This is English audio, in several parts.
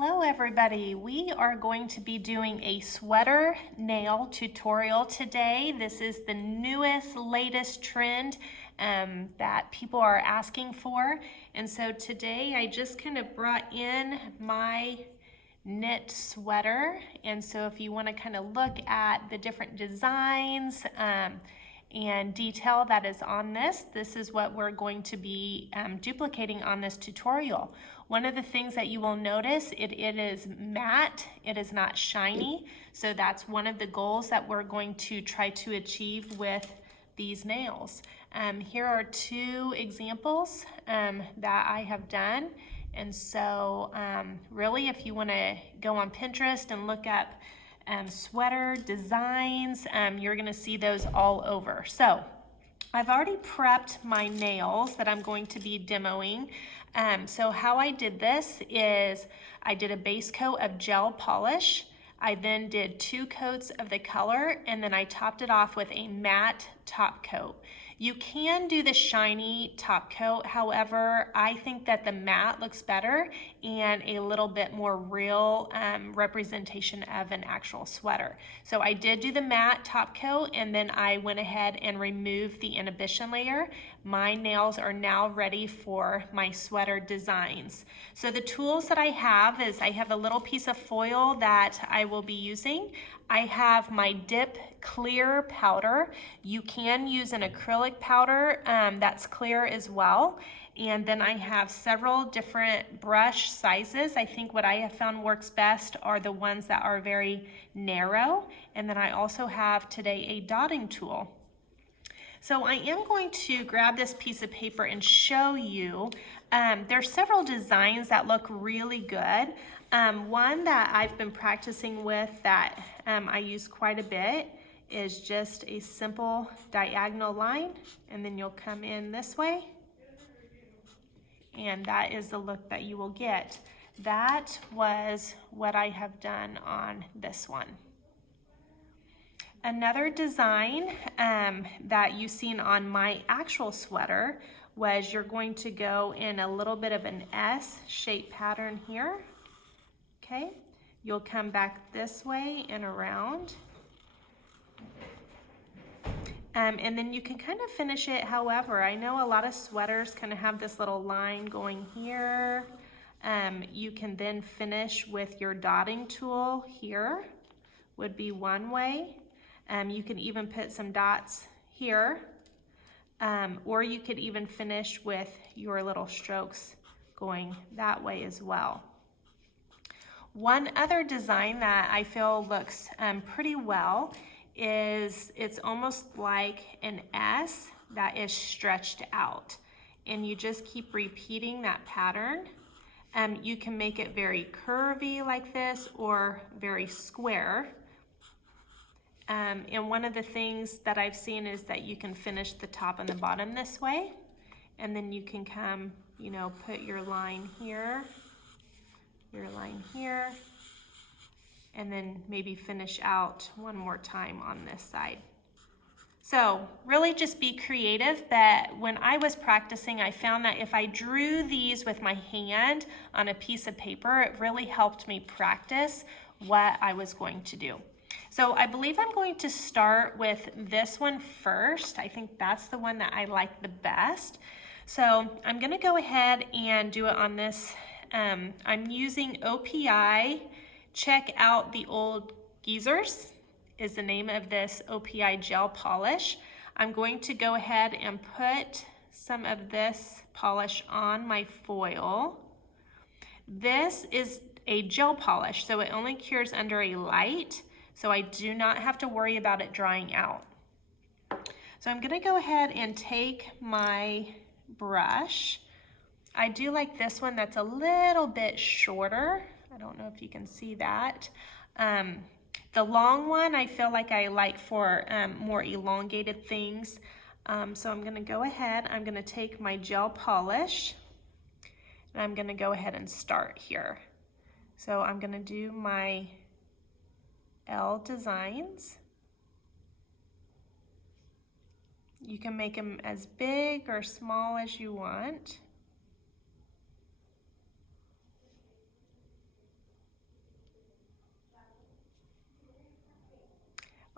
Hello everybody, we are going to be doing a sweater nail tutorial today. This is the newest, latest trend that people are asking for. And so today I just kind of brought in my knit sweater. And so if you want to kind of look at the different designs and detail that is on this is what we're going to be duplicating on this tutorial. One of the things that you will notice, it is matte, it is not shiny. So that's one of the goals that we're going to try to achieve with these nails. Here are two examples that I have done. And so really, if you want to go on Pinterest and look up sweater designs, you're going to see those all over. So I've already prepped my nails that I'm going to be demoing. So how I did this is I did a base coat of gel polish. I then did 2 coats of the color, and then I topped it off with a matte top coat. You can do the shiny top coat, however, I think that the matte looks better and a little bit more real representation of an actual sweater. So I did do the matte top coat, and then I went ahead and removed the inhibition layer. My nails are now ready for my sweater designs. So the tools that I have is I have a little piece of foil that I will be using. I have my dip clear powder. You can use an acrylic powder that's clear as well. And then I have several different brush sizes. I think what I have found works best are the ones that are very narrow. And then I also have today a dotting tool. So I am going to grab this piece of paper and show you. There's several designs that look really good. One that I've been practicing with that I use quite a bit is just a simple diagonal line, and then you'll come in this way, and that is the look that you will get. That was what I have done on this one. Another design that you've seen on my actual sweater was you're going to go in a little bit of an S-shaped pattern here. Okay, you'll come back this way and around. And then you can kind of finish it however. I know a lot of sweaters kind of have this little line going here. You can then finish with your dotting tool here, would be one way. You can even put some dots here, or you could even finish with your little strokes going that way as well. One other design that I feel looks pretty well is it's almost like an S that is stretched out, and you just keep repeating that pattern. You can make it very curvy like this or very square. And one of the things that I've seen is that you can finish the top and the bottom this way, and then you can come, you know, put your line here, and then maybe finish out one more time on this side. So really just be creative, but when I was practicing, I found that if I drew these with my hand on a piece of paper, it really helped me practice what I was going to do. So I believe I'm going to start with this one first. I think that's the one that I like the best. So I'm gonna go ahead and do it on this. I'm using OPI. Check out the old geezers is the name of this OPI gel polish. I'm going to go ahead and put some of this polish on my foil. This is a gel polish, so it only cures under a light, so I do not have to worry about it drying out. So I'm gonna go ahead and take my brush. I do like this one that's a little bit shorter. I don't know if you can see that. The long one I feel like I like for more elongated things. So I'm gonna go ahead, I'm gonna take my gel polish, and I'm gonna go ahead and start here. So I'm gonna do my L designs. You can make them as big or small as you want.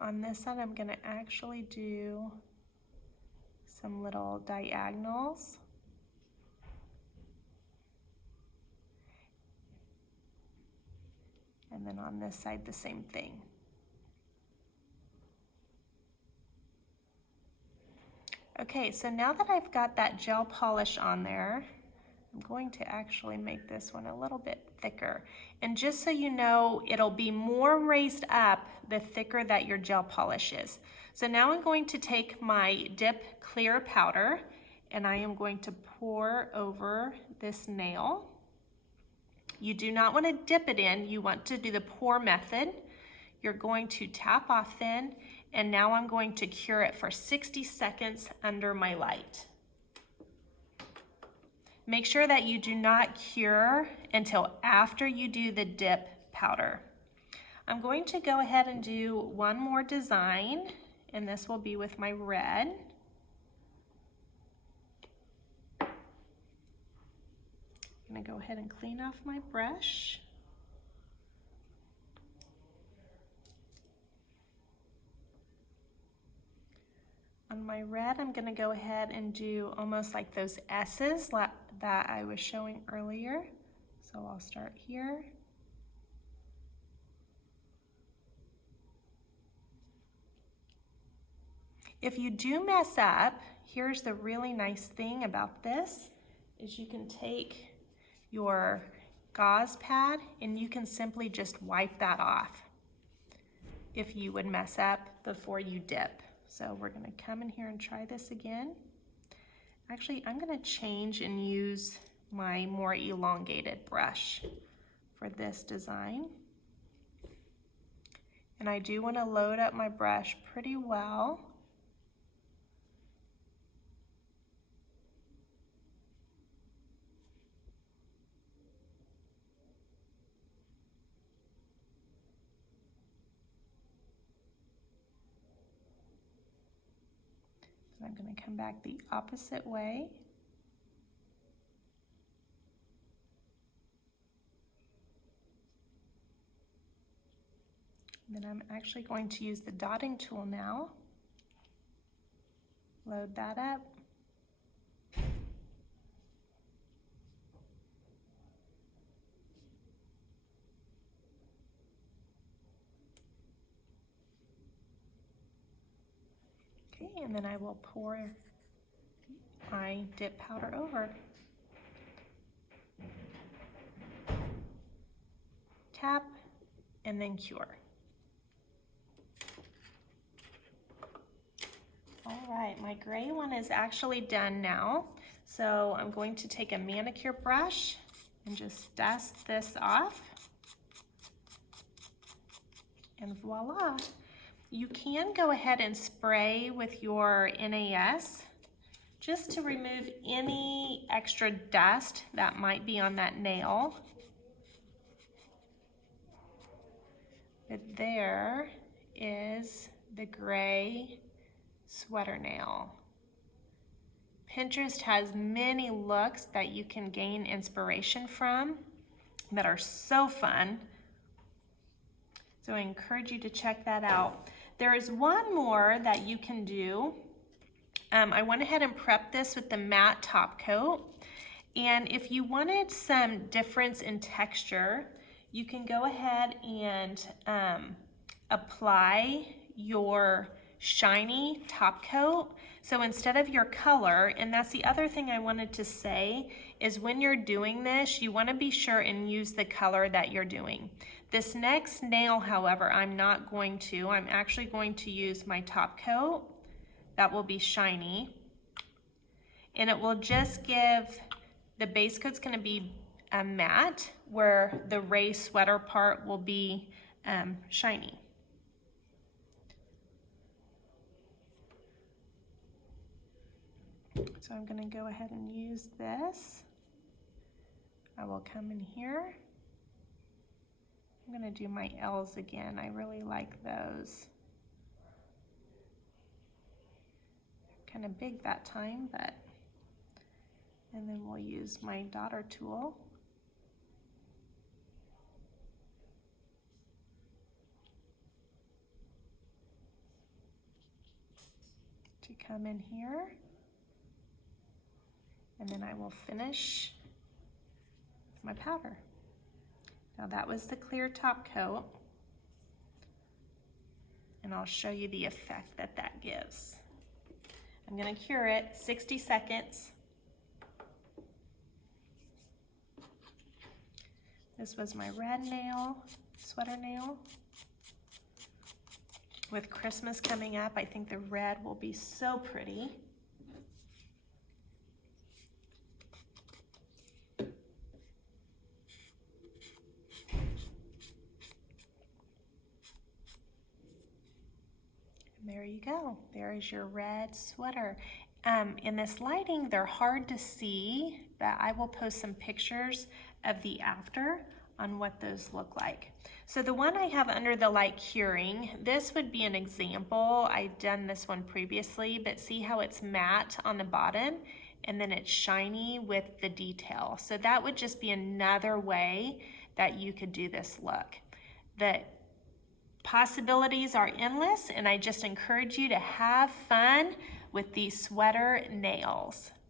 on this side, I'm going to actually do some little diagonals. And then on this side, the same thing. Okay, so now that I've got that gel polish on there, I'm going to actually make this one a little bit thicker. And just so you know, it'll be more raised up the thicker that your gel polish is. So now I'm going to take my dip clear powder and I am going to pour over this nail. You do not want to dip it in, you want to do the pour method. You're going to tap off then, and now I'm going to cure it for 60 seconds under my light. Make sure that you do not cure until after you do the dip powder. I'm going to go ahead and do one more design, and this will be with my red. I'm going to go ahead and clean off my brush. On my red, I'm going to go ahead and do almost like those S's that I was showing earlier. So I'll start here. If you do mess up, here's the really nice thing about this, is you can take your gauze pad and you can simply just wipe that off if you would mess up before you dip. So we're going to come in here and try this again. Actually, I'm going to change and use my more elongated brush for this design. And I do want to load up my brush pretty well. I'm going to come back the opposite way. And then I'm actually going to use the dotting tool now. Load that up. And then I will pour my dip powder over. Tap and then cure. All right, my gray one is actually done now. So I'm going to take a manicure brush and just dust this off. And voila. You can go ahead and spray with your NAS just to remove any extra dust that might be on that nail. But there is the gray sweater nail. Pinterest has many looks that you can gain inspiration from that are so fun. So I encourage you to check that out. There is one more that you can do. I went ahead and prepped this with the matte top coat. And if you wanted some difference in texture, you can go ahead and apply your shiny top coat. So instead of your color, and that's the other thing I wanted to say, is when you're doing this, you want to be sure and use the color that you're doing. This next nail, however, I'm not going to. I'm actually going to use my top coat. That will be shiny. And it will just give, the base coat's going to be a matte, where the Ray sweater part will be shiny. So I'm going to go ahead and use this. I will come in here. I'm going to do my L's again. I really like those. They're kind of big that time, but, and then we'll use my daughter tool. to come in here. And then I will finish my powder. Now that was the clear top coat. And I'll show you the effect that that gives. I'm gonna cure it 60 seconds. This was my red nail, sweater nail. With Christmas coming up, I think the red will be so pretty. There you go. There is your red sweater. In this lighting, they're hard to see, but I will post some pictures of the after on what those look like. So the one I have under the light curing, this would be an example. I've done this one previously, but see how it's matte on the bottom and then it's shiny with the detail. So that would just be another way that you could do this look. The possibilities are endless, and I just encourage you to have fun with these sweater nails.